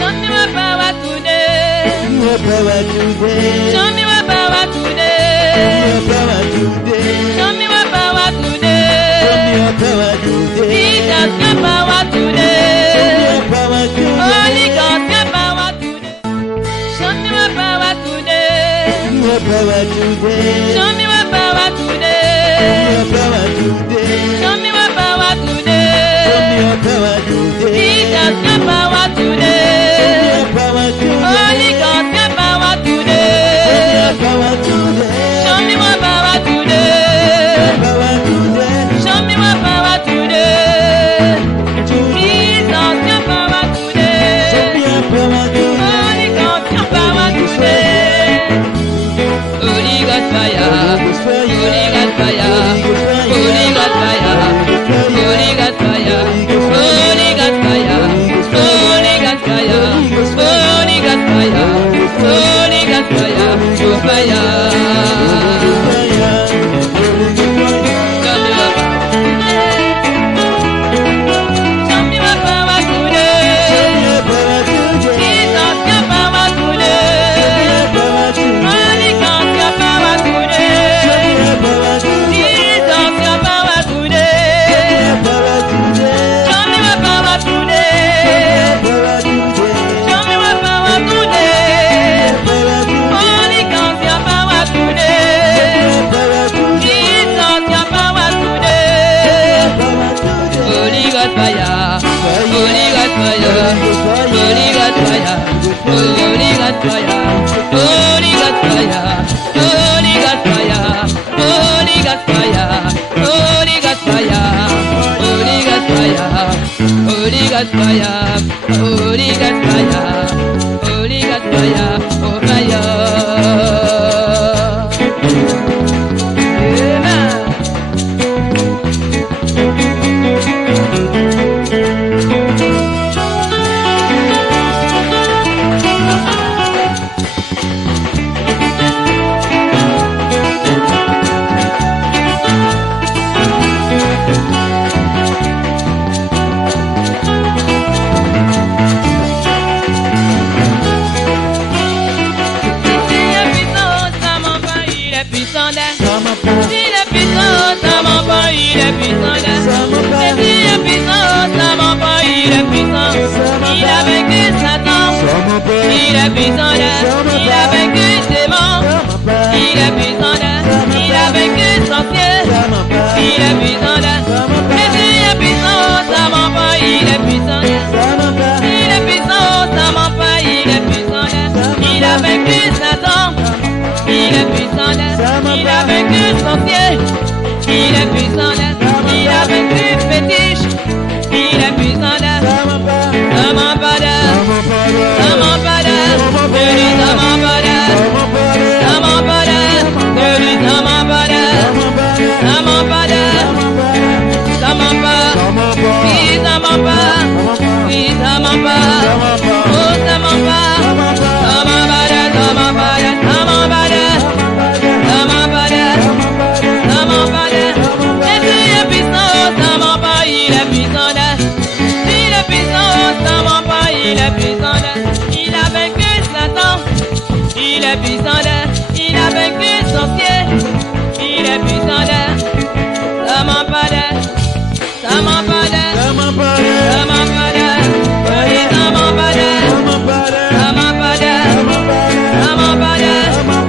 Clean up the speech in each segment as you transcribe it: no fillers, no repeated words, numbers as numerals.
Show me what power today. Show me what power today. Show me what power today. Jesus, your power today. Holy God, your power today. Show me what power today. Show me what power today. Show me what power today. Jesus, your power today. Holy God, your power today. Show me what power today. Show me what power today. Jesus, your power today. Holy God, your power today. Holy God fire. Holy God fire. Holy God fire. Holy God fire. Holy God fire. Holy God fire. Holy God fire. Holy God fire. Your fire. Show me what power today. Jesus, your power today. Holy God, your power today. Jesus, your power today. Show me what power today. Show me what power today. Holy God, your power today. Jesus, your power today. Holy God fire. Holy God fire. Holy God fire. Holy God fire. Holy God fire. Holy God fire. Holy God fire. Holy God fire. Holy God fire. Holy God fire. Holy God fire. Holy God fire. Oh fire. Amen. Il est puissant, il a vaincu démon. Il est puissant, il a vaincu sorcier. Il est puissant, Jésus est puissant, ça m'en pas. Il est puissant, il est puissant, ça m'en pas. Il est puissant, il a vaincu Satan. Il est puissant, il a vaincu sorcier. Il est puissant, il a vaincu fétiche. Il est puissant, ça m'en pas. Il a vaincu Satan, il est puissant, il a vaincu sorcier, il est puissant, ça m'en parle, ça m'en parle, ça m'en parle, ça m'en parle, ça m'en parle, ça m'en parle, ça m'en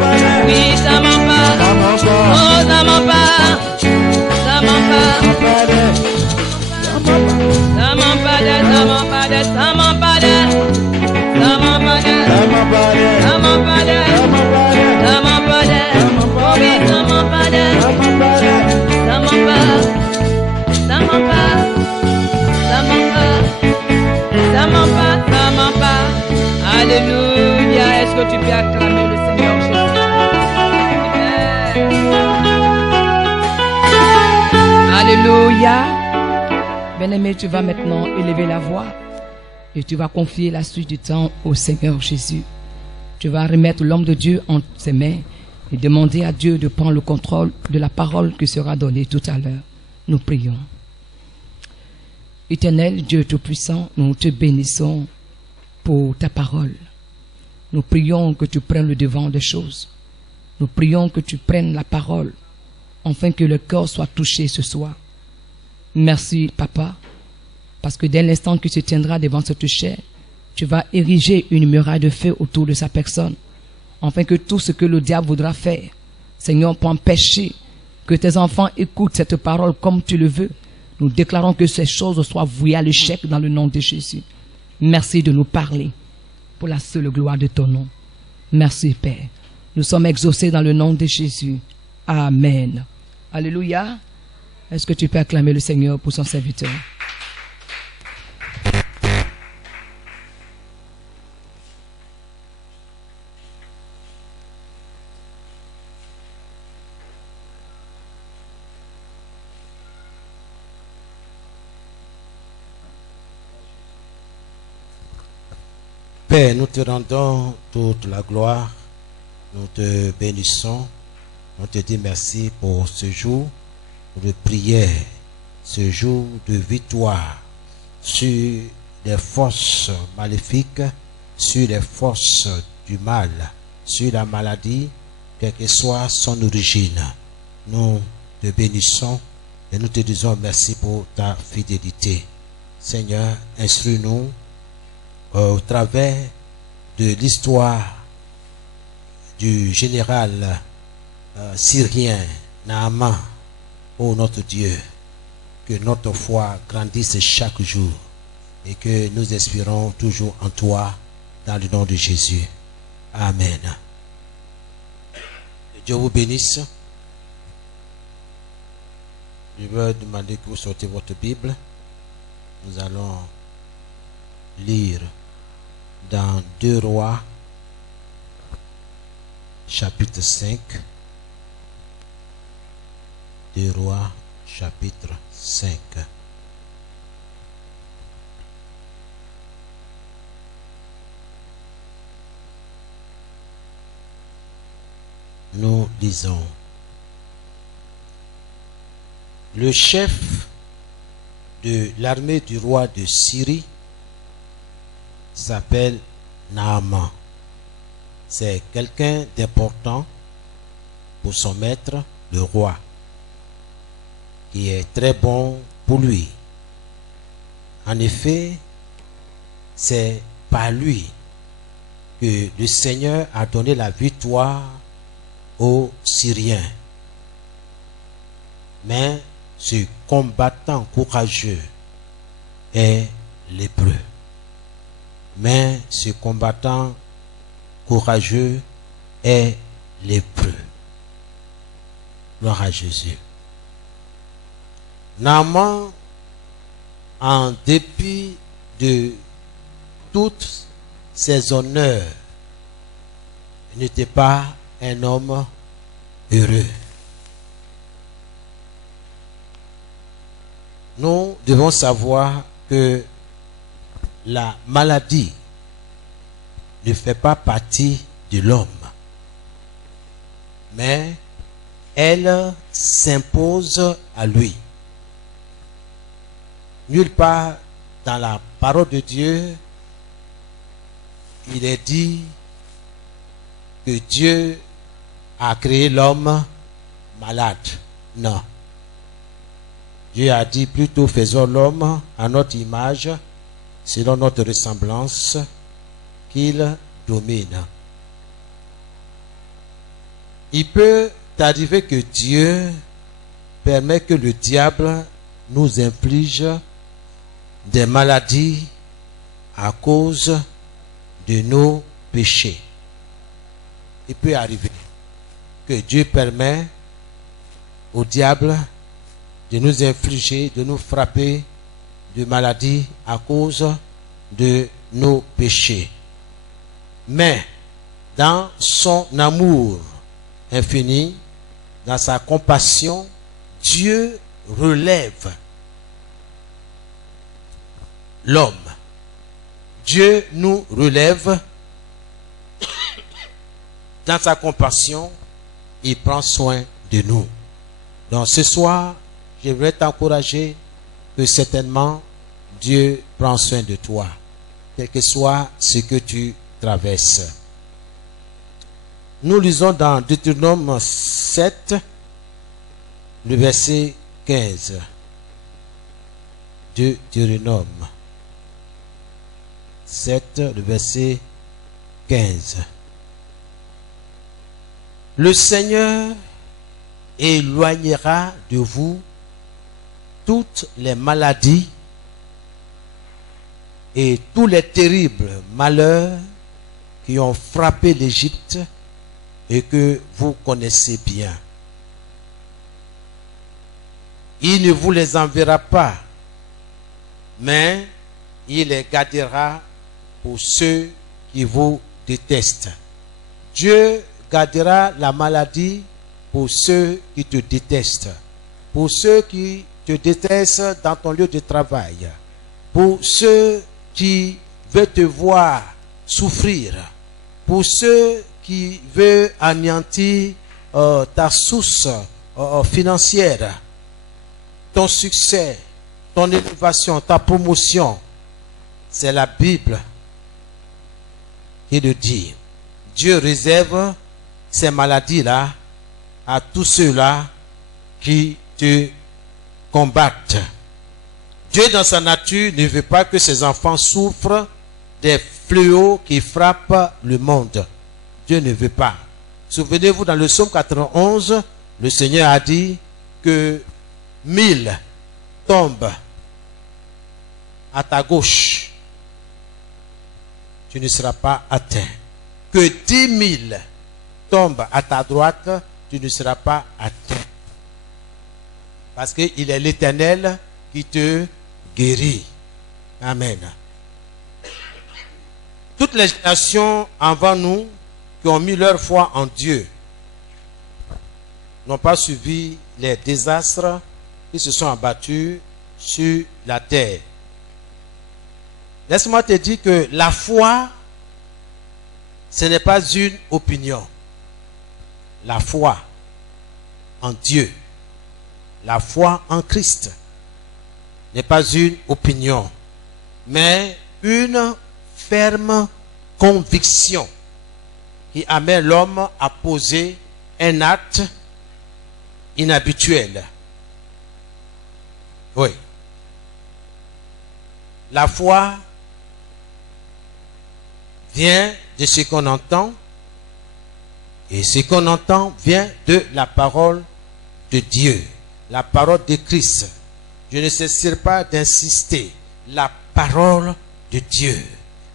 parle, oui ça m'en parle, oh ça m'en parle, ça m'en parle, ça m'en parle, ça m'en parle, ça m'en parle. Alléluia. Est-ce que tu peux acclamer le Seigneur Jésus? Alléluia. Bien-aimé, tu vas maintenant élever la voix et tu vas confier la suite du temps au Seigneur Jésus. Tu vas remettre l'homme de Dieu entre ses mains et demander à Dieu de prendre le contrôle de la parole qui sera donnée tout à l'heure. Nous prions. Éternel Dieu Tout-Puissant, nous te bénissons pour ta parole. Nous prions que tu prennes le devant des choses. Nous prions que tu prennes la parole, afin que le cœur soit touché ce soir. Merci, Papa, parce que dès l'instant que tu tiendras devant cette chair, tu vas ériger une muraille de feu autour de sa personne, afin que tout ce que le diable voudra faire, Seigneur, pour empêcher que tes enfants écoutent cette parole comme tu le veux, nous déclarons que ces choses soient vouées à l'échec dans le nom de Jésus. Merci de nous parler pour la seule gloire de ton nom. Merci, Père. Nous sommes exaucés dans le nom de Jésus. Amen. Alléluia. Est-ce que tu peux acclamer le Seigneur pour son serviteur? Père, nous te rendons toute la gloire, nous te bénissons, nous te disons merci pour ce jour de prière, ce jour de victoire sur les forces maléfiques, sur les forces du mal, sur la maladie, quelle que soit son origine. Nous te bénissons et nous te disons merci pour ta fidélité. Seigneur, instruis-nous au travers de l'histoire du général syrien Naaman, ô notre Dieu, que notre foi grandisse chaque jour et que nous espérons toujours en toi dans le nom de Jésus. Amen. Dieu vous bénisse. Je veux demander que vous sortez votre Bible. Nous allons lire dans 2 Rois, chapitre 5. 2 Rois, chapitre 5. Nous lisons. Le chef de l'armée du roi de Syrie s'appelle Naaman. C'est quelqu'un d'important pour son maître, le roi, qui est très bon pour lui. En effet, c'est par lui que le Seigneur a donné la victoire aux Syriens. Mais ce combattant courageux est lépreux. Mais ce combattant courageux est lépreux. Gloire à Jésus. Naaman, en dépit de toutes ses honneurs, n'était pas un homme heureux. Nous devons savoir que la maladie ne fait pas partie de l'homme, mais elle s'impose à lui. Nulle part dans la parole de Dieu, il est dit que Dieu a créé l'homme malade. Non. Dieu a dit plutôt faisons l'homme à notre image, selon notre ressemblance, qu'il domine. Il peut arriver que Dieu permet que le diable nous inflige des maladies à cause de nos péchés. Il peut arriver que Dieu permet au diable de nous infliger, de nous frapper de maladies à cause de nos péchés. Mais dans son amour infini, dans sa compassion, Dieu relève l'homme. Dieu nous relève. Dans sa compassion, il prend soin de nous. Donc ce soir, je voudrais t'encourager que certainement Dieu prend soin de toi. quel que soit ce que tu traverses. Nous lisons dans Deutéronome 7, le verset 15. Deutéronome 7, le verset 15. Le Seigneur éloignera de vous toutes les maladies et tous les terribles malheurs qui ont frappé l'Égypte et que vous connaissez bien. Il ne vous les enverra pas, mais il les gardera pour ceux qui vous détestent. Dieu gardera la maladie pour ceux qui te détestent, pour ceux qui te détestent dans ton lieu de travail, pour ceux qui veulent te voir souffrir, pour ceux qui veulent anéantir ta source financière, ton succès, ton élévation, ta promotion. C'est la Bible qui le dit. Dieu réserve ces maladies-là à tous ceux-là qui te combattent. Dieu, dans sa nature, ne veut pas que ses enfants souffrent des fléaux qui frappent le monde. Dieu ne veut pas. Souvenez-vous, dans le psaume 91, le Seigneur a dit que 1000 tombent à ta gauche, tu ne seras pas atteint. Que 10 000 tombent à ta droite, tu ne seras pas atteint. Parce qu'il est l'Éternel qui te guérit. Amen. Toutes les générations avant nous qui ont mis leur foi en Dieu n'ont pas suivi les désastres qui se sont abattus sur la terre. Laisse-moi te dire que la foi, ce n'est pas une opinion. La foi en Dieu, la foi en Christ n'est pas une opinion, mais une ferme conviction qui amène l'homme à poser un acte inhabituel. Oui. La foi vient de ce qu'on entend, et ce qu'on entend vient de la parole de Dieu, la parole de Christ. Je ne cesserai pas d'insister. La parole de Dieu,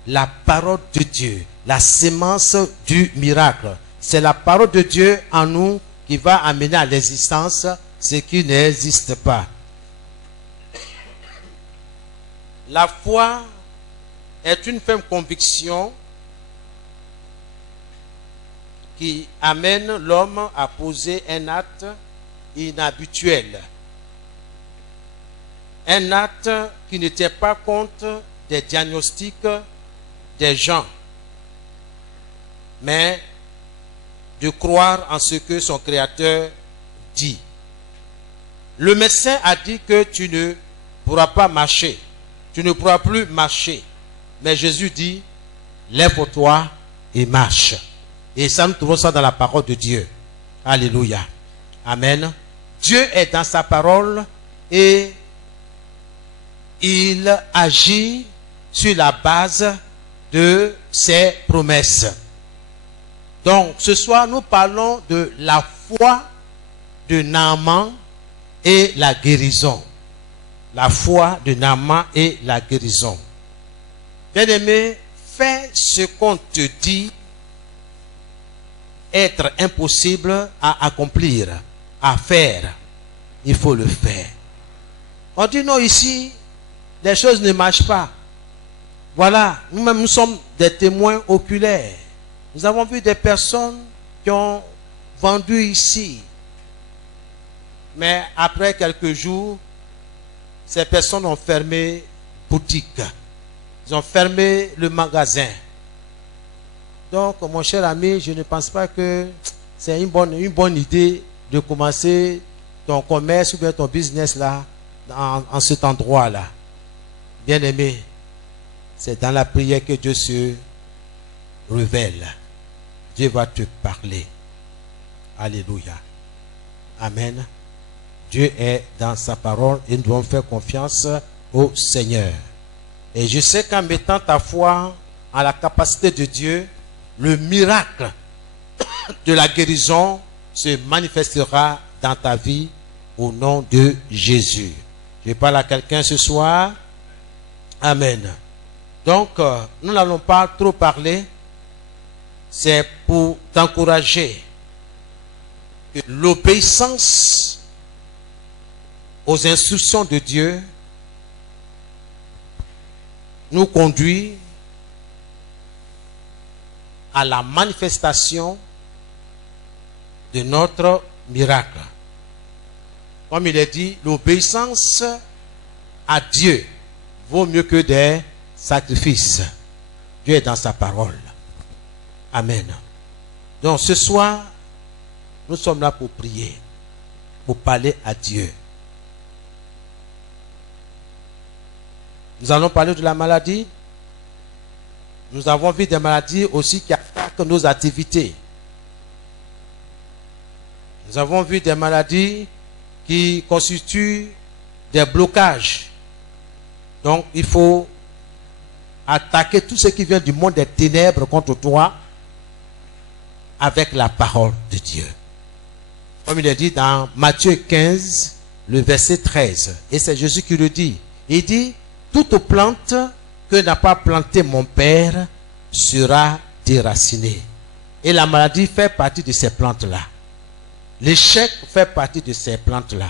la parole de Dieu, la sémence du miracle. C'est la parole de Dieu en nous qui va amener à l'existence ce qui n'existe pas. La foi est une ferme conviction qui amène l'homme à poser un acte inhabituel. Un acte qui ne tient pas compte des diagnostics des gens, mais de croire en ce que son Créateur dit. Le médecin a dit que tu ne pourras pas marcher, tu ne pourras plus marcher. Mais Jésus dit, lève-toi et marche. Et ça, nous trouvons ça dans la parole de Dieu. Alléluia. Amen. Dieu est dans sa parole et il agit sur la base de ses promesses. Donc, ce soir, nous parlons de la foi de Naaman et la guérison. La foi de Naaman et la guérison. Bien-aimé, fais ce qu'on te dit être impossible à accomplir, à faire. Il faut le faire. On dit non, ici, les choses ne marchent pas. Voilà, nous-mêmes, nous sommes des témoins oculaires. Nous avons vu des personnes qui ont vendu ici. Mais après quelques jours, ces personnes ont fermé boutique. Ils ont fermé le magasin. Donc, mon cher ami, je ne pense pas que c'est une bonne idée de commencer ton commerce ou bien ton business là, en cet endroit-là. Bien-aimé, C'est dans la prière que Dieu se révèle. Dieu va te parler. Alléluia. Amen. Dieu est dans sa parole et nous devons faire confiance au Seigneur. Et je sais qu'en mettant ta foi en la capacité de Dieu, le miracle de la guérison se manifestera dans ta vie au nom de Jésus. Je parle à quelqu'un ce soir. Amen. Donc, nous n'allons pas trop parler. C'est pour t'encourager que l'obéissance aux instructions de Dieu nous conduit à la manifestation de notre miracle. Comme il est dit, l'obéissance à Dieu vaut mieux que des sacrifices. Dieu est dans sa parole. Amen. Donc ce soir, nous sommes là pour prier, pour parler à Dieu. Nous allons parler de la maladie. Nous avons vu des maladies aussi qui attaquent nos activités. Nous avons vu des maladies qui constituent des blocages. Donc, il faut attaquer tout ce qui vient du monde des ténèbres contre toi avec la parole de Dieu. Comme il est dit dans Matthieu 15, le verset 13. Et c'est Jésus qui le dit. Il dit, toute plante que n'a pas planté mon Père sera déracinée. Et la maladie fait partie de ces plantes-là. L'échec fait partie de ces plantes-là.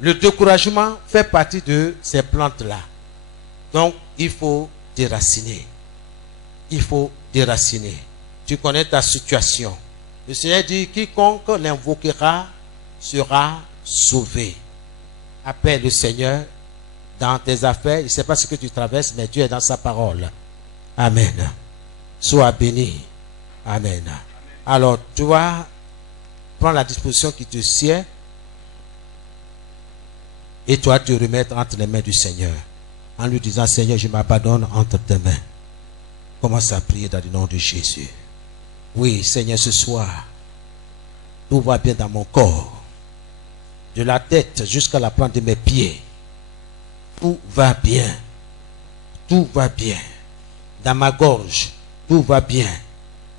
Le découragement fait partie de ces plantes-là. Donc, il faut déraciner. Il faut déraciner. Tu connais ta situation. Le Seigneur dit, quiconque l'invoquera sera sauvé. Appelle le Seigneur dans tes affaires. Il ne sait pas ce que tu traverses, mais Dieu est dans sa parole. Amen. Sois béni. Amen. Alors, tu vas prendre la disposition qui te sied et tu vas te remettre entre les mains du Seigneur en lui disant, Seigneur, je m'abandonne entre tes mains. Commence à prier dans le nom de Jésus. Oui, Seigneur, ce soir, tout va bien dans mon corps. De la tête jusqu'à la plante de mes pieds. Tout va bien. Tout va bien. Dans ma gorge, tout va bien.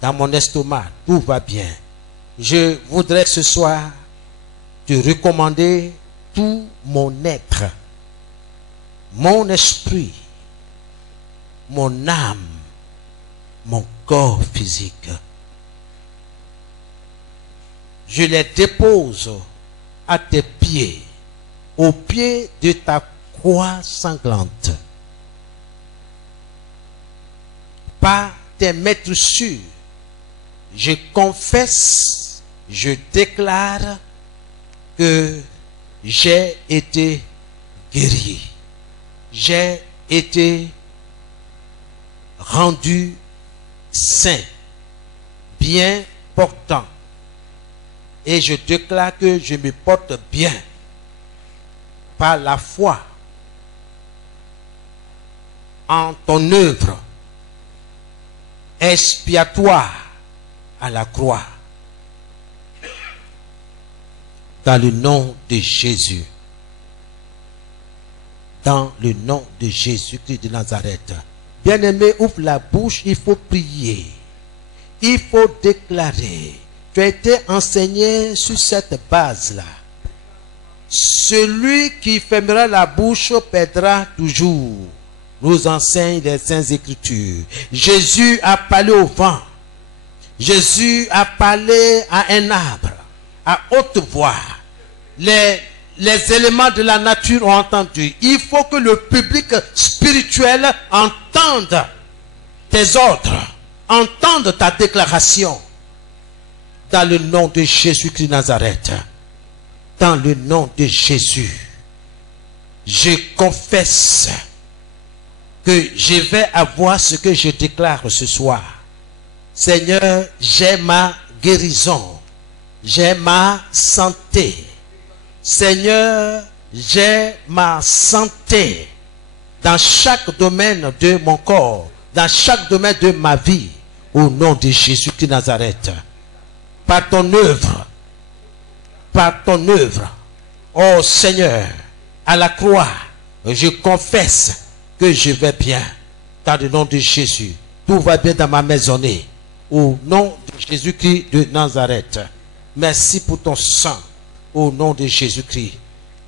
Dans mon estomac, tout va bien. Je voudrais ce soir te recommander tout mon être, mon esprit, mon âme, mon corps physique. Je les dépose à tes pieds, au pied de ta croix sanglante. Par tes maîtres sûrs, je confesse, je déclare que j'ai été guéri. J'ai été rendu saint, bien portant. Et je déclare que je me porte bien par la foi en ton œuvre expiatoire à la croix. Dans le nom de Jésus. Dans le nom de Jésus-Christ de Nazareth. Bien-aimé, ouvre la bouche, il faut prier. Il faut déclarer. Tu as été enseigné sur cette base-là. Celui qui fermera la bouche perdra toujours. Nous enseigne les Saintes Écritures. Jésus a parlé au vent. Jésus a parlé à un arbre, à haute voix. Les éléments de la nature ont entendu. Il faut que le public spirituel entende tes ordres, entende ta déclaration. Dans le nom de Jésus-Christ de Nazareth. Dans le nom de Jésus. Je confesse que je vais avoir ce que je déclare ce soir. Seigneur, j'ai ma guérison. J'ai ma santé. Seigneur, j'ai ma santé. dans chaque domaine de mon corps, dans chaque domaine de ma vie, au nom de Jésus-Christ de Nazareth. Par ton œuvre, oh Seigneur, à la croix, je confesse que je vais bien, dans le nom de Jésus. Tout va bien dans ma maisonnée, au nom de Jésus-Christ de Nazareth. Merci pour ton sang, au nom de Jésus-Christ.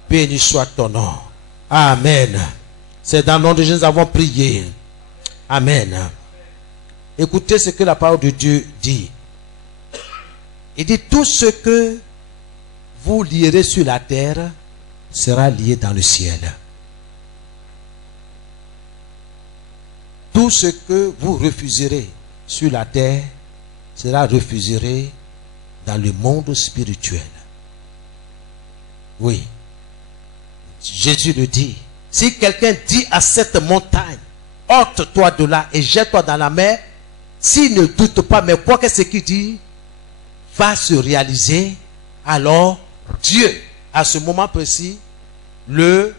Béni soit ton nom. Amen. C'est dans le nom de Jésus que nous avons prié. Amen. Écoutez ce que la parole de Dieu dit. Il dit, tout ce que vous lierez sur la terre sera lié dans le ciel. Tout ce que vous refuserez sur la terre sera refusé dans le monde spirituel. Oui. Jésus le dit. Si quelqu'un dit à cette montagne, ôte-toi de là et jette-toi dans la mer, s'il ne doute pas, mais quoi que ce qu'il dit va se réaliser, alors Dieu, à ce moment précis, le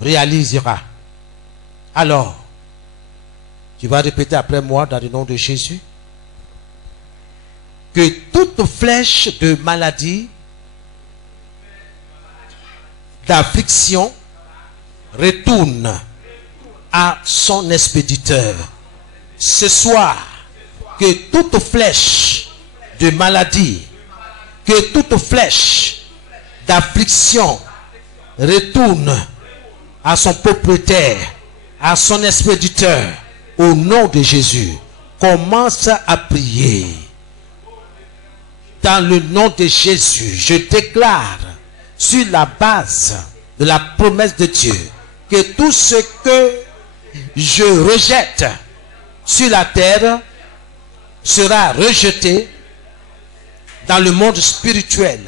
réalisera. Alors, tu vas répéter après moi dans le nom de Jésus, que toute flèche de maladie, d'affliction, retourne à son expéditeur. Ce soir, que toute flèche de maladie, que toute flèche d'affliction retourne à son propriétaire, à son expéditeur, au nom de Jésus. Commence à prier. Dans le nom de Jésus, je déclare sur la base de la promesse de Dieu que tout ce que je rejette sur la terre sera rejeté dans le monde spirituel.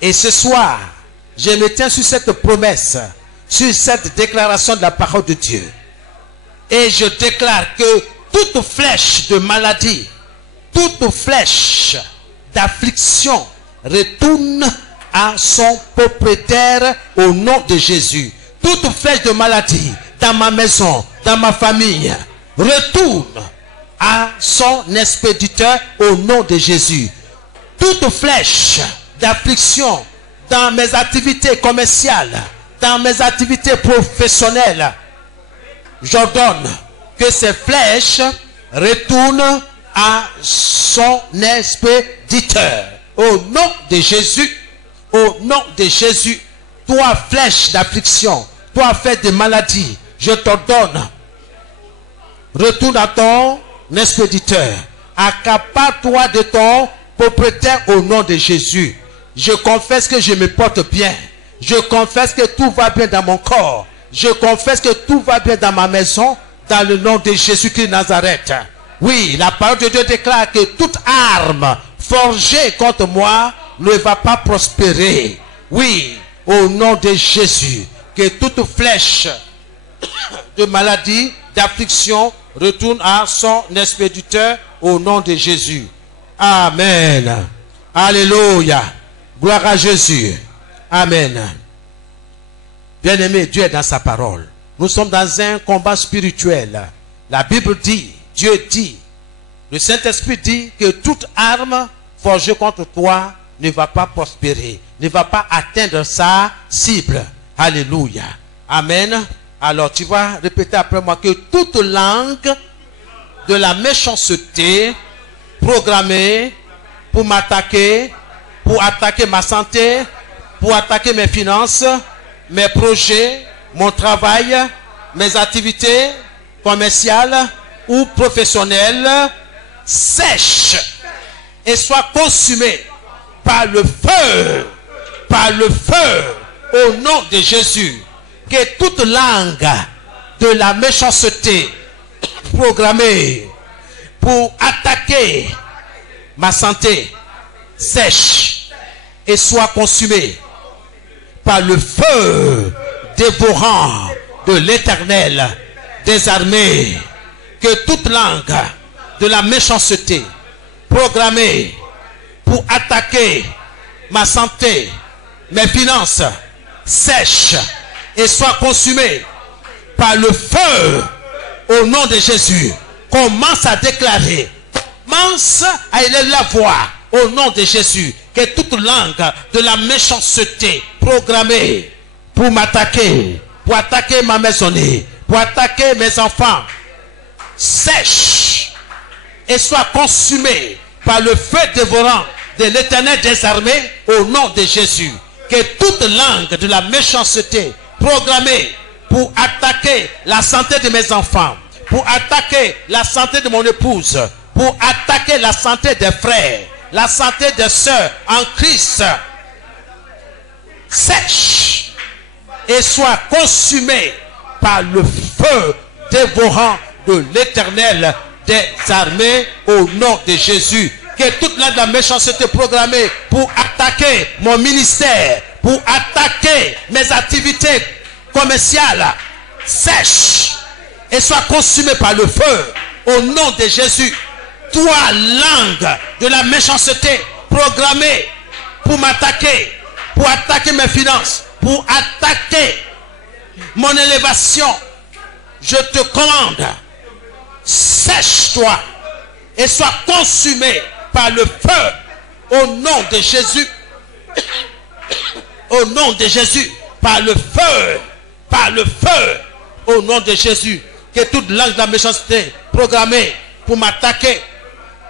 Et ce soir, je me tiens sur cette promesse, sur cette déclaration de la parole de Dieu. Et je déclare que toute flèche de maladie, toute flèche d'affliction retourne à son propriétaire au nom de Jésus. Toute flèche de maladie dans ma maison, dans ma famille, retourne à son expéditeur au nom de Jésus. Toute flèche d'affliction dans mes activités commerciales, dans mes activités professionnelles, j'ordonne que ces flèches retournent à son expéditeur. Au nom de Jésus, au nom de Jésus, toi flèche d'affliction, toi flèche de maladie, je t'ordonne, retourne à ton expéditeur. Accapare-toi de ton propriétaire au nom de Jésus. Je confesse que je me porte bien. Je confesse que tout va bien dans mon corps. Je confesse que tout va bien dans ma maison, dans le nom de Jésus-Christ de Nazareth. Oui, la parole de Dieu déclare que toute arme forgée contre moi ne va pas prospérer. Oui, au nom de Jésus, que toute flèche de maladie, d'affliction retourne à son expéditeur au nom de Jésus. Amen. Alléluia. Gloire à Jésus. Amen. Bien-aimé, Dieu est dans sa parole. Nous sommes dans un combat spirituel. La Bible dit, Dieu dit, le Saint-Esprit dit que toute arme forgée contre toi ne va pas prospérer, ne va pas atteindre sa cible. Alléluia. Amen. Alors tu vas répéter après moi que toute langue de la méchanceté programmée pour m'attaquer, pour attaquer ma santé, pour attaquer mes finances, mes projets, mon travail, mes activités commerciales ou professionnelles, sèche et soit consumée par le feu, au nom de Jésus. Que toute langue de la méchanceté programmée pour attaquer ma santé sèche et soit consumée par le feu dévorant de l'Éternel des armées. Que toute langue de la méchanceté programmée pour attaquer ma santé, mes finances, sèche et soit consumée par le feu, au nom de Jésus. Commence à déclarer, commence à élever la voix, au nom de Jésus. Que toute langue de la méchanceté programmée pour m'attaquer, pour attaquer ma maisonnée, pour attaquer mes enfants, sèche et soit consumée par le feu dévorant de l'Éternel des armées, au nom de Jésus. Que toute langue de la méchanceté programmée pour attaquer la santé de mes enfants, pour attaquer la santé de mon épouse, pour attaquer la santé des frères, la santé des sœurs en Christ, sèche et soit consumée par le feu dévorant de l'Éternel des armées, au nom de Jésus. Que toute la méchanceté programmée pour attaquer mon ministère, pour attaquer mes activités commerciales, sèche et soit consumée par le feu, au nom de Jésus. Toi, langue de la méchanceté programmée pour m'attaquer, pour attaquer mes finances, pour attaquer mon élévation, je te commande, sèche-toi et sois consumé par le feu, au nom de Jésus. Au nom de Jésus, par le feu, au nom de Jésus. Que toute langue de la méchanceté programmée pour m'attaquer,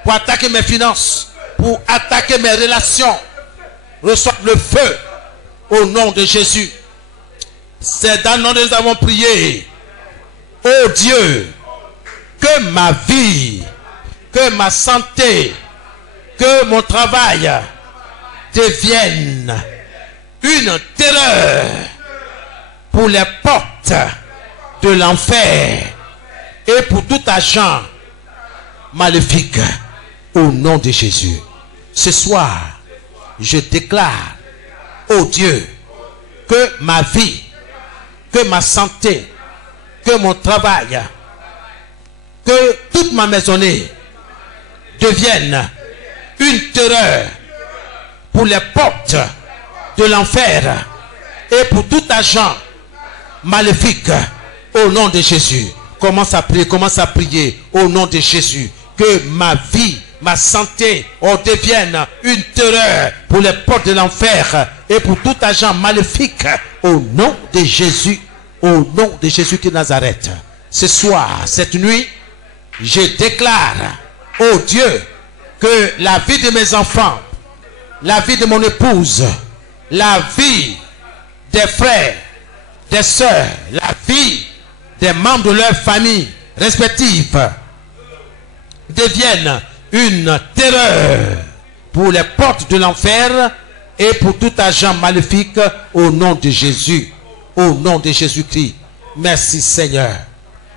pour attaquer mes finances, pour attaquer mes relations, reçoive le feu, au nom de Jésus. C'est dans le nom de nous avons prié. Oh Dieu, que ma vie, que ma santé, que mon travail devienne une terreur pour les portes de l'enfer et pour tout agent maléfique, au nom de Jésus. Ce soir, je déclare, oh Dieu, que ma vie, que ma santé, que mon travail, que toute ma maisonnée devienne une terreur pour les portes de l'enfer et pour tout agent maléfique, au nom de Jésus. Commence à prier au nom de Jésus. Que ma vie, ma santé devienne une terreur pour les portes de l'enfer et pour tout agent maléfique, au nom de Jésus, au nom de Jésus de Nazareth. Ce soir, cette nuit, je déclare, oh Dieu, que la vie de mes enfants, la vie de mon épouse, la vie des frères, des sœurs, la vie des membres de leur famille respective deviennent une terreur pour les portes de l'enfer et pour tout agent maléfique, au nom de Jésus, au nom de Jésus-Christ. Merci Seigneur,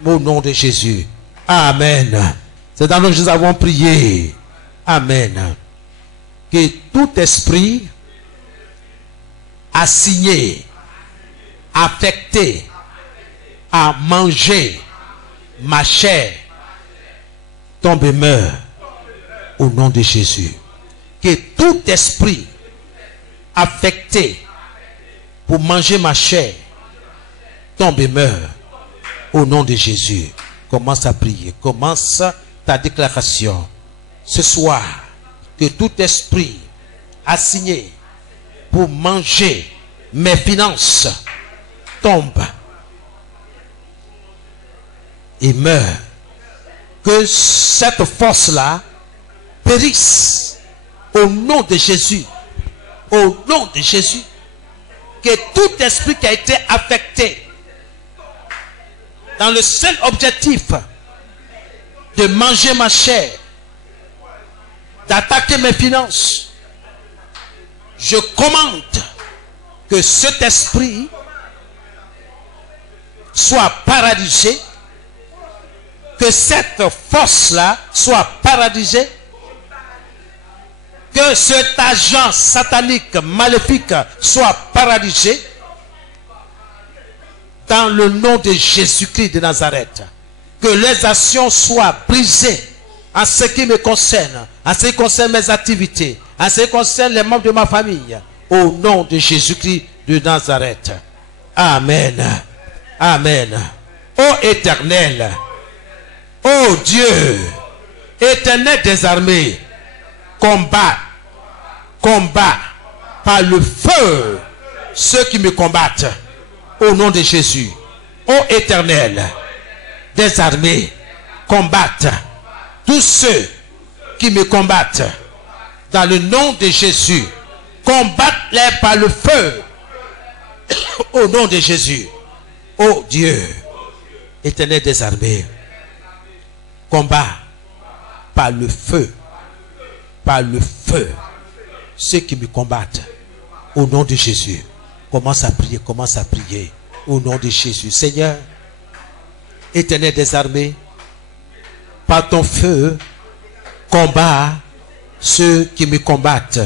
au nom de Jésus. Amen. C'est dans nous que nous avons prié. Amen. Que tout esprit assigné, affecté à manger ma chair tombe et meurt, au nom de Jésus. Que tout esprit affecté pour manger ma chair tombe et meurt, au nom de Jésus. Commence à prier. Commence ta déclaration. Ce soir, que tout esprit assigné pour manger mes finances tombe et meurt. Que cette force-là périsse, au nom de Jésus. Au nom de Jésus. Que tout esprit qui a été affecté dans le seul objectif de manger ma chair, d'attaquer mes finances, je commande que cet esprit soit paralysé, que cette force-là soit paralysée, que cet agent satanique, maléfique soit paralysé, dans le nom de Jésus-Christ de Nazareth. Que les actions soient brisées en ce qui me concerne, en ce qui concerne mes activités, en ce qui concerne les membres de ma famille, au nom de Jésus-Christ de Nazareth. Amen. Amen. ô Éternel, ô Dieu, Éternel des armées, combat par le feu ceux qui me combattent au nom de Jésus. Ô Éternel des armées, combatte tous ceux qui me combattent dans le nom de Jésus. Combatte-les par le feu au nom de Jésus. Ô Dieu, Éternel des armées, combat par le feu ceux qui me combattent au nom de Jésus. Commence à prier au nom de Jésus. Seigneur, Éternel des armées, par ton feu, combat ceux qui me combattent.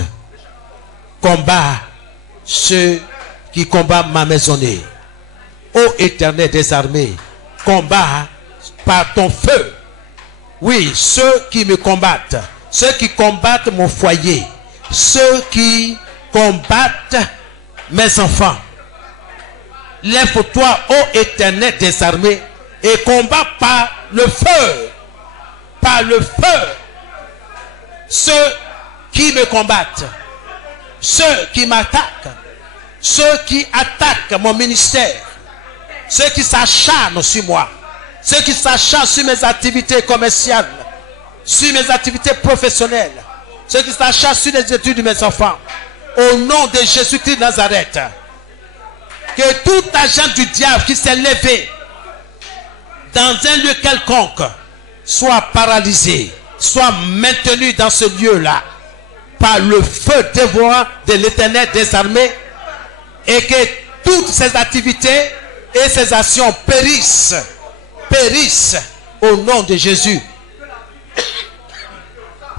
Combat ceux qui combattent ma maisonnée. Ô Éternel des armées, combat par ton feu, oui, ceux qui me combattent, ceux qui combattent mon foyer, ceux qui combattent mes enfants. Lève-toi, ô Éternel des armées, et combat par le feu, ceux qui me combattent, ceux qui m'attaquent, ceux qui attaquent mon ministère, ceux qui s'acharnent sur moi, ceux qui s'acharnent sur mes activités commerciales, sur mes activités professionnelles, ceux qui s'acharnent sur les études de mes enfants. Au nom de Jésus-Christ de Nazareth, que tout agent du diable qui s'est levé dans un lieu quelconque soit paralysé, soit maintenu dans ce lieu-là par le feu dévorant de l'Éternel des armées, et que toutes ces activités et ces actions périssent au nom de Jésus.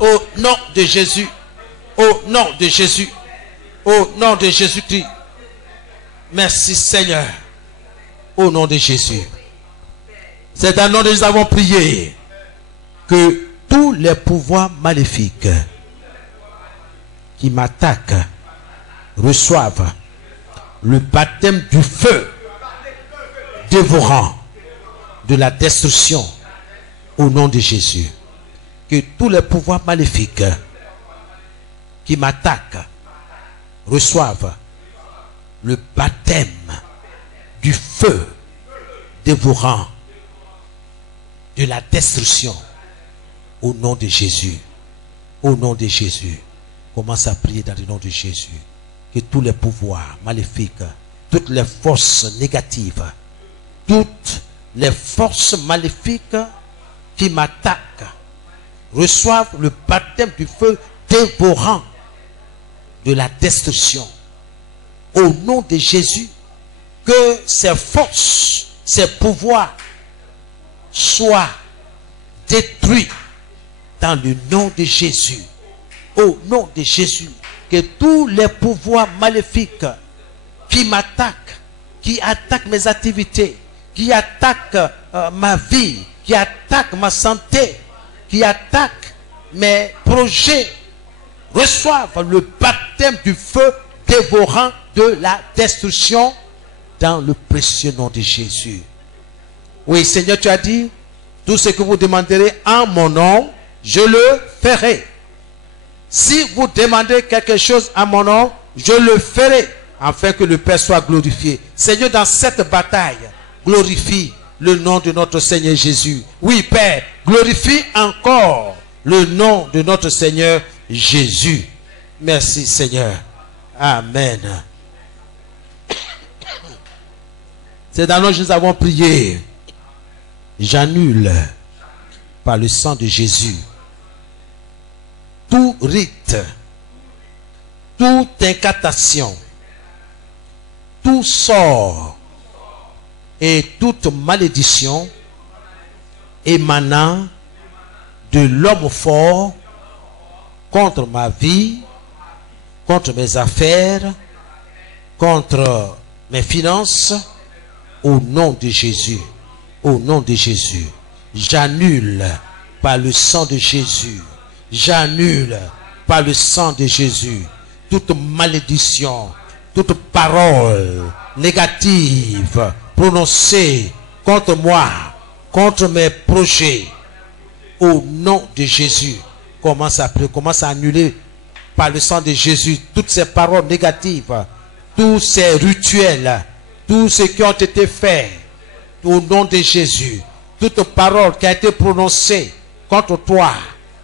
Au nom de Jésus. Au nom de Jésus. Au nom de Jésus-Christ. Merci Seigneur. Au nom de Jésus. C'est dans le nom de Jésus que nous avons prié. Que tous les pouvoirs maléfiques qui m'attaquent reçoivent le baptême du feu dévorant de la destruction au nom de Jésus. Que tous les pouvoirs maléfiques qui m'attaquent reçoivent le baptême du feu dévorant de la destruction au nom de Jésus. Au nom de Jésus. Commence à prier dans le nom de Jésus. Que tous les pouvoirs maléfiques, toutes les forces négatives, toutes les forces maléfiques qui m'attaquent reçoivent le baptême du feu dévorant de la destruction. Au nom de Jésus, que ces forces, ces pouvoirs soient détruits dans le nom de Jésus. Au nom de Jésus, que tous les pouvoirs maléfiques qui m'attaquent, qui attaquent mes activités, qui attaquent ma vie, qui attaquent ma santé, qui attaquent mes projets, reçoivent le baptême du feu dévorant de la destruction dans le précieux nom de Jésus. Oui, Seigneur, tu as dit, tout ce que vous demanderez en mon nom, je le ferai. Si vous demandez quelque chose à mon nom, je le ferai, afin que le Père soit glorifié. Seigneur, dans cette bataille, glorifie le nom de notre Seigneur Jésus. Oui, Père, glorifie encore le nom de notre Seigneur Jésus. Merci, Seigneur. Amen. C'est dans nous avons prié. J'annule par le sang de Jésus tout rite, toute incantation, tout sort et toute malédiction émanant de l'homme fort contre ma vie, contre mes affaires, contre mes finances, au nom de Jésus. Au nom de Jésus, j'annule par le sang de Jésus, j'annule par le sang de Jésus toute malédiction, toute parole négative prononcée contre moi, contre mes projets. Au nom de Jésus, commence à prier, commence à annuler par le sang de Jésus toutes ces paroles négatives, tous ces rituels, tous ceux qui ont été faits au nom de Jésus. Toute parole qui a été prononcée contre toi,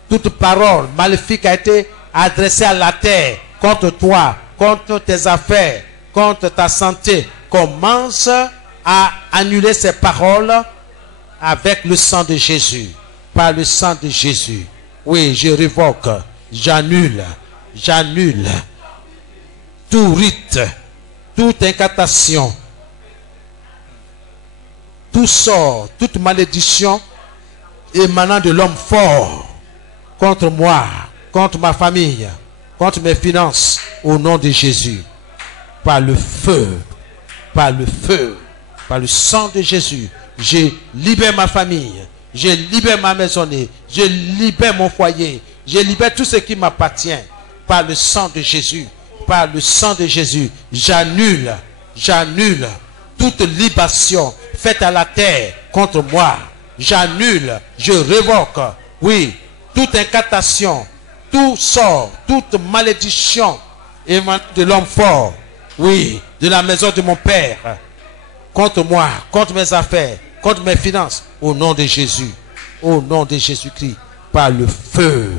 toute parole maléfique a été adressée à la terre contre toi, contre tes affaires, contre ta santé. Commence à annuler ces paroles avec le sang de Jésus. Par le sang de Jésus. Oui, je révoque, j'annule tout rite, toute incantation, tout sort, toute malédiction émanant de l'homme fort contre moi, contre ma famille, contre mes finances, au nom de Jésus. Par le feu, par le feu, par le sang de Jésus, je libère ma famille. Je libère ma maisonnée, je libère mon foyer, je libère tout ce qui m'appartient par le sang de Jésus, par le sang de Jésus. J'annule toute libation faite à la terre contre moi. J'annule, je révoque, oui, toute incantation, tout sort, toute malédiction émanant de l'homme fort, oui, de la maison de mon Père, contre moi, contre mes affaires, contre mes finances, au nom de Jésus, au nom de Jésus-Christ, par le feu,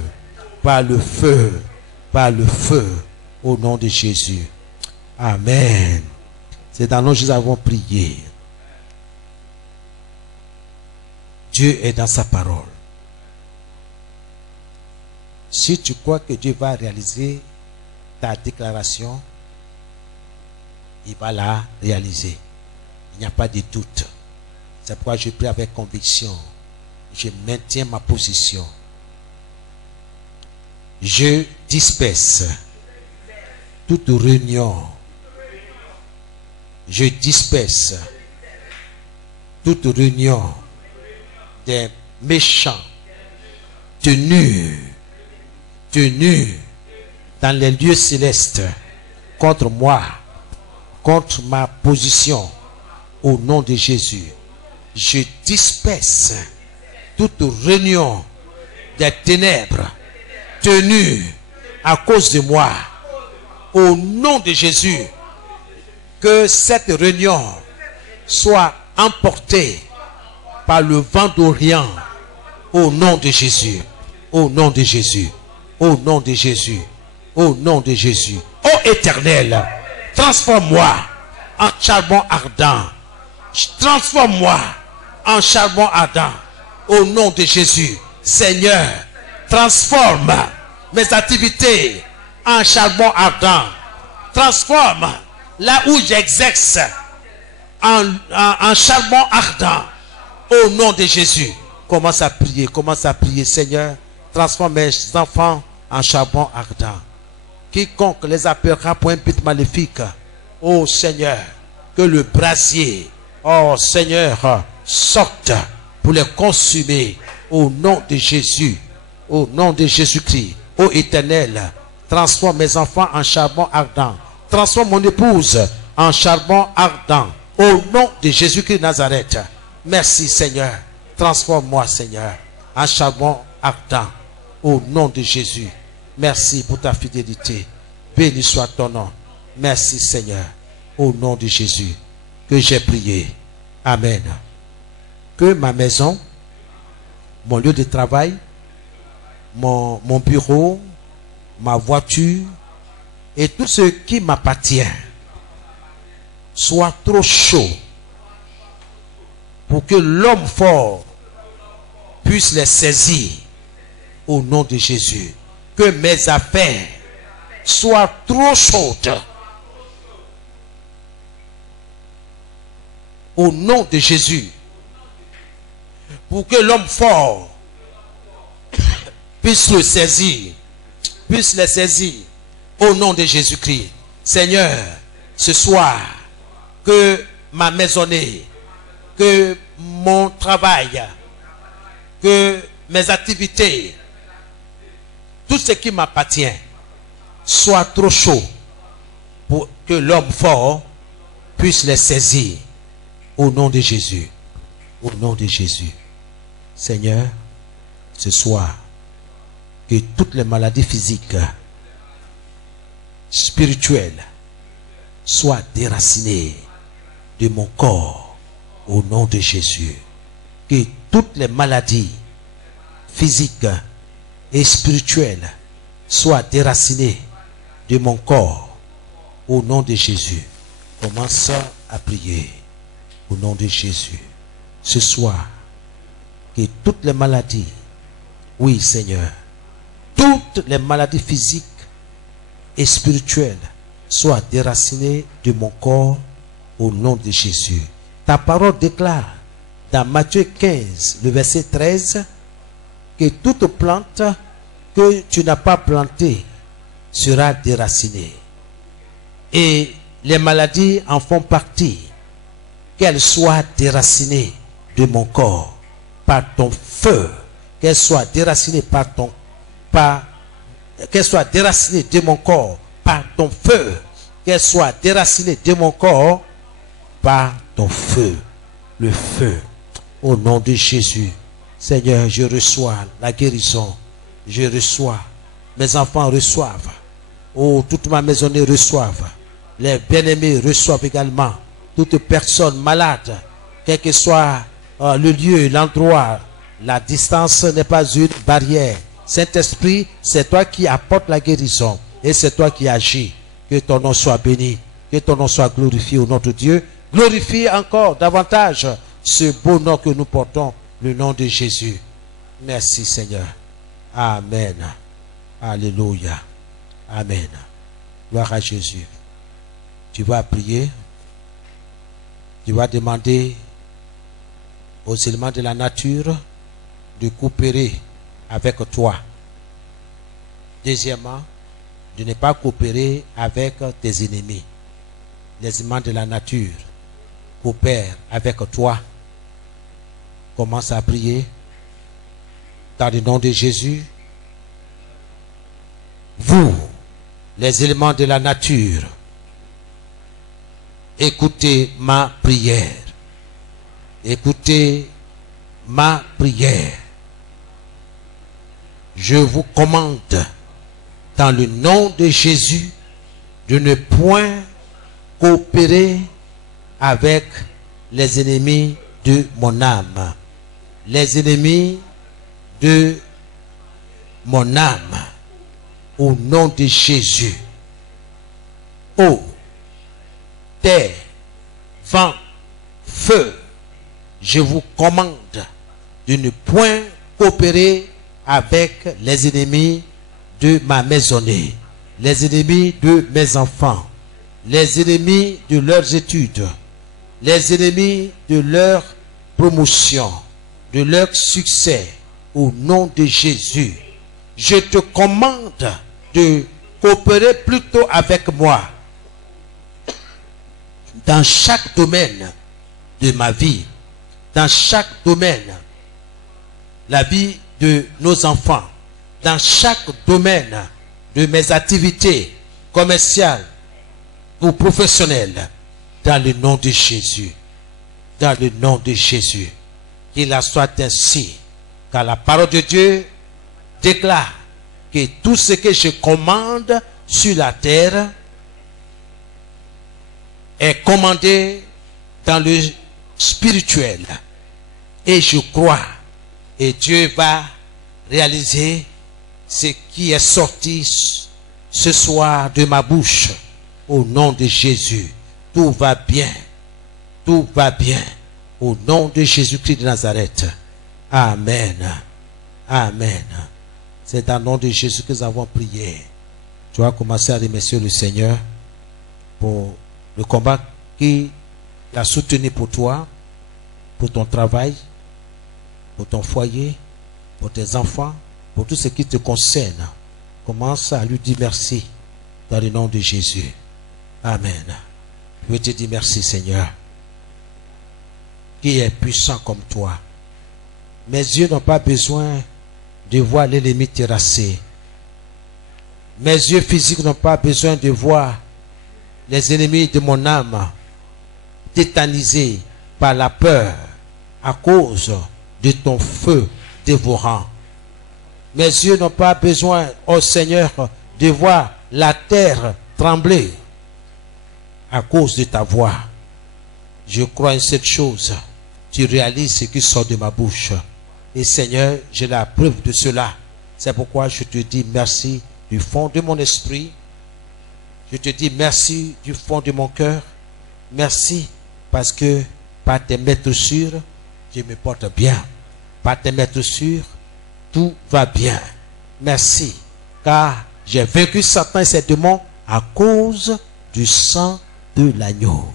par le feu, par le feu, au nom de Jésus. Amen. C'est dans nous que nous avons prié. Dieu est dans sa parole. Si tu crois que Dieu va réaliser ta déclaration, il va la réaliser. Il n'y a pas de doute. C'est pourquoi je prie avec conviction. Je maintiens ma position. Je disperse toute réunion. Je disperse toute réunion des méchants tenus dans les lieux célestes contre moi, contre ma position, au nom de Jésus. Je disperse toute réunion des ténèbres tenues à cause de moi, au nom de Jésus. Que cette réunion soit emportée par le vent d'Orient, au nom de Jésus, au nom de Jésus, au nom de Jésus, au nom de Jésus. Ô Éternel, transforme-moi en charbon ardent. Transforme-moi en charbon ardent, au nom de Jésus. Seigneur, transforme mes activités en charbon ardent. Transforme là où j'exerce en charbon ardent, au nom de Jésus. Commence à prier, Seigneur. Transforme mes enfants en charbon ardent. Quiconque les appellera pour un but maléfique, ô Seigneur, que le brasier, oh Seigneur, sorte pour les consumer, au nom de Jésus, au nom de Jésus-Christ. Ô Éternel, transforme mes enfants en charbon ardent. Transforme mon épouse en charbon ardent, au nom de Jésus-Christ de Nazareth. Merci Seigneur. Transforme-moi Seigneur en charbon ardent, au nom de Jésus. Merci pour ta fidélité. Béni soit ton nom. Merci Seigneur, au nom de Jésus que j'ai prié. Amen. Que ma maison, mon lieu de travail, mon bureau, ma voiture et tout ce qui m'appartient soit trop chaud pour que l'homme fort puisse les saisir, au nom de Jésus. Que mes affaires soient trop chaudes, au nom de Jésus, pour que l'homme fort puisse le saisir, puisse les saisir, au nom de Jésus-Christ. Seigneur, ce soir, que ma maisonnée, que mon travail, que mes activités, tout ce qui m'appartient soit trop chaud pour que l'homme fort puisse les saisir, au nom de Jésus. au nom de Jésus. Seigneur, ce soir, que toutes les maladies physiques, spirituelles, soient déracinées de mon corps au nom de Jésus. Que toutes les maladies physiques et spirituelles soient déracinées de mon corps au nom de Jésus. Commence à prier au nom de Jésus. Ce soir, que toutes les maladies, oui Seigneur, toutes les maladies physiques et spirituelles soient déracinées de mon corps au nom de Jésus. Ta parole déclare dans Matthieu 15, le verset 13, que toute plante que tu n'as pas plantée sera déracinée. Et les maladies en font partie. Qu'elles soient déracinées de mon corps par ton feu. Qu'elles soient déracinées qu'elles soient déracinées de mon corps par ton feu. Qu'elles soient déracinées de mon corps par ton feu. Le feu. Au nom de Jésus. Seigneur, je reçois la guérison. Je reçois. Mes enfants reçoivent. Oh, toute ma maisonnée reçoivent. Les bien-aimés reçoivent également. Toute personne malade, quel que soit le lieu, l'endroit, la distance n'est pas une barrière. Saint-Esprit, c'est toi qui apportes la guérison et c'est toi qui agis. Que ton nom soit béni, que ton nom soit glorifié au nom de Dieu. Glorifie encore davantage ce beau nom que nous portons, le nom de Jésus. Merci Seigneur. Amen. Alléluia. Amen. Gloire à Jésus. Tu vas prier. Tu vas demander aux éléments de la nature de coopérer avec toi. Deuxièmement, de ne pas coopérer avec tes ennemis. Les éléments de la nature coopèrent avec toi. Commence à prier dans le nom de Jésus. Vous, les éléments de la nature, écoutez ma prière. Écoutez ma prière. Je vous commande dans le nom de Jésus de ne point coopérer avec les ennemis de mon âme. Les ennemis de mon âme. Au nom de Jésus. Eau, terre, vent, feu, je vous commande de ne point coopérer avec les ennemis de ma maisonnée, les ennemis de mes enfants, les ennemis de leurs études, les ennemis de leur promotion, de leur succès, au nom de Jésus. Je te commande de coopérer plutôt avec moi dans chaque domaine de ma vie, dans chaque domaine, la vie de nos enfants, dans chaque domaine de mes activités commerciales ou professionnelles, dans le nom de Jésus. Dans le nom de Jésus. Qu'il en soit ainsi, car la parole de Dieu déclare que tout ce que je commande sur la terre est commandé dans le spirituel. Et je crois, et Dieu va réaliser ce qui est sorti ce soir de ma bouche. Au nom de Jésus, tout va bien. Tout va bien. Au nom de Jésus-Christ de Nazareth. Amen. Amen. C'est dans le nom de Jésus que nous avons prié. Tu vas commencer à remercier le Seigneur pour le combat qu'il a soutenu pour toi, pour ton travail, pour ton foyer, pour tes enfants, pour tout ce qui te concerne. Commence à lui dire merci dans le nom de Jésus. Amen. Je veux te dire merci Seigneur, qui est puissant comme toi. Mes yeux n'ont pas besoin de voir l'ennemi terrassé. Mes yeux physiques n'ont pas besoin de voir les ennemis de mon âme tétanisés par la peur, à cause de ton feu dévorant. Mes yeux n'ont pas besoin, ô Seigneur, de voir la terre trembler à cause de ta voix. Je crois en cette chose. Tu réalises ce qui sort de ma bouche. Et Seigneur, j'ai la preuve de cela. C'est pourquoi je te dis merci du fond de mon esprit. Je te dis merci du fond de mon cœur. Merci parce que par tes maîtresures, je me porte bien. Par tes maîtresures, tout va bien. Merci, car j'ai vaincu Satan et ses démons à cause du sang de l'agneau.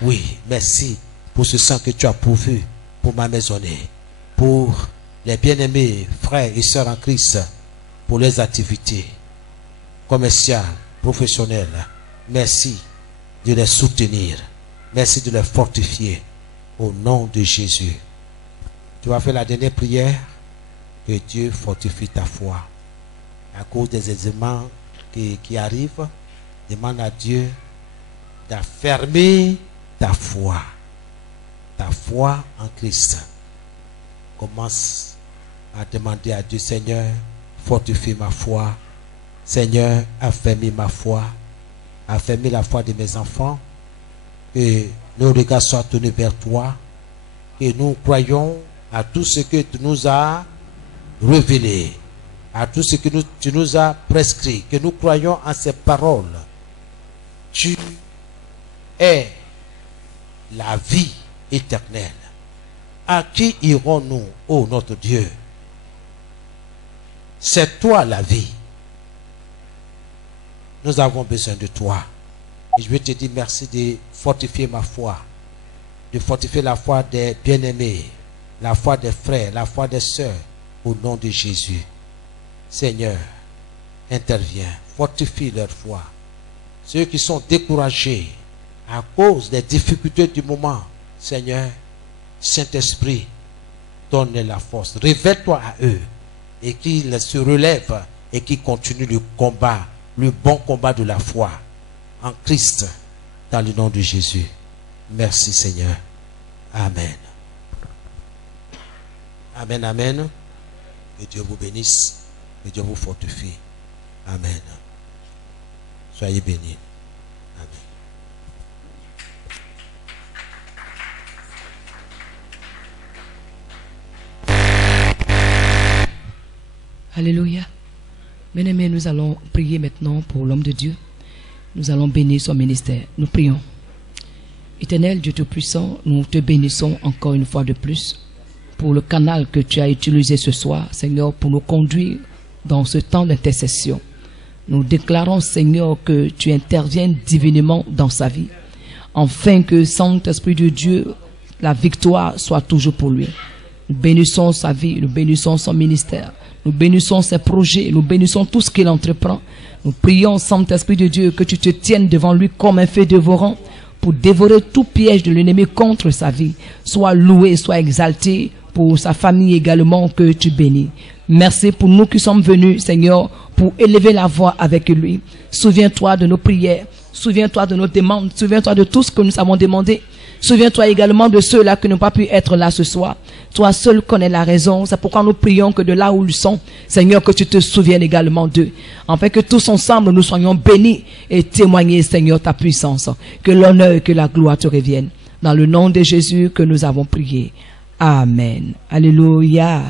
Oui, merci pour ce sang que tu as pourvu pour ma maisonnée, pour les bien-aimés frères et sœurs en Christ, pour les activités commerciales, professionnelles. Merci de les soutenir. Merci de les fortifier au nom de Jésus. Tu vas faire la dernière prière. Que Dieu fortifie ta foi. À cause des événements qui arrivent, demande à Dieu d'affermir ta foi. Ta foi en Christ. Commence à demander à Dieu, Seigneur, fortifie ma foi. Seigneur, affermis ma foi. Affermis la foi de mes enfants. Que nos regards soient tournés vers toi. Que nous croyons à tout ce que tu nous as révélé, à tout ce que tu nous as prescrit, que nous croyons en ces paroles. Tu es la vie éternelle. À qui irons-nous, ô notre Dieu? C'est toi la vie. Nous avons besoin de toi. Et je veux te dire merci de fortifier ma foi, de fortifier la foi des bien-aimés, la foi des frères, la foi des sœurs, au nom de Jésus. Seigneur, interviens, fortifie leur foi. Ceux qui sont découragés à cause des difficultés du moment, Seigneur, Saint-Esprit, donne la force. Révèle-toi à eux et qu'ils se relèvent et qu'ils continuent le combat, le bon combat de la foi en Christ, dans le nom de Jésus. Merci Seigneur. Amen. Amen, amen. Que Dieu vous bénisse. Que Dieu vous fortifie. Amen. Soyez bénis. Amen. Alléluia. Bien-aimés, nous allons prier maintenant pour l'homme de Dieu. Nous allons bénir son ministère. Nous prions. Éternel Dieu Tout-Puissant, nous te bénissons encore une fois de plus pour le canal que tu as utilisé ce soir, Seigneur, pour nous conduire dans ce temps d'intercession. Nous déclarons, Seigneur, que tu interviennes divinement dans sa vie, afin que, Saint-Esprit de Dieu, la victoire soit toujours pour lui. Nous bénissons sa vie, nous bénissons son ministère, nous bénissons ses projets, nous bénissons tout ce qu'il entreprend. Nous prions, Saint-Esprit de Dieu, que tu te tiennes devant lui comme un feu dévorant pour dévorer tout piège de l'ennemi contre sa vie. Sois loué, sois exalté pour sa famille également, que tu bénis. Merci pour nous qui sommes venus, Seigneur, pour élever la voix avec lui. Souviens-toi de nos prières, souviens-toi de nos demandes, souviens-toi de tout ce que nous avons demandé. Souviens-toi également de ceux-là qui n'ont pas pu être là ce soir. Toi seul connais la raison. C'est pourquoi nous prions que de là où ils sont, Seigneur, que tu te souviennes également d'eux. Afin que tous ensemble nous soyons bénis et témoigner, Seigneur, ta puissance. Que l'honneur et que la gloire te reviennent. Dans le nom de Jésus que nous avons prié. Amen. Alléluia.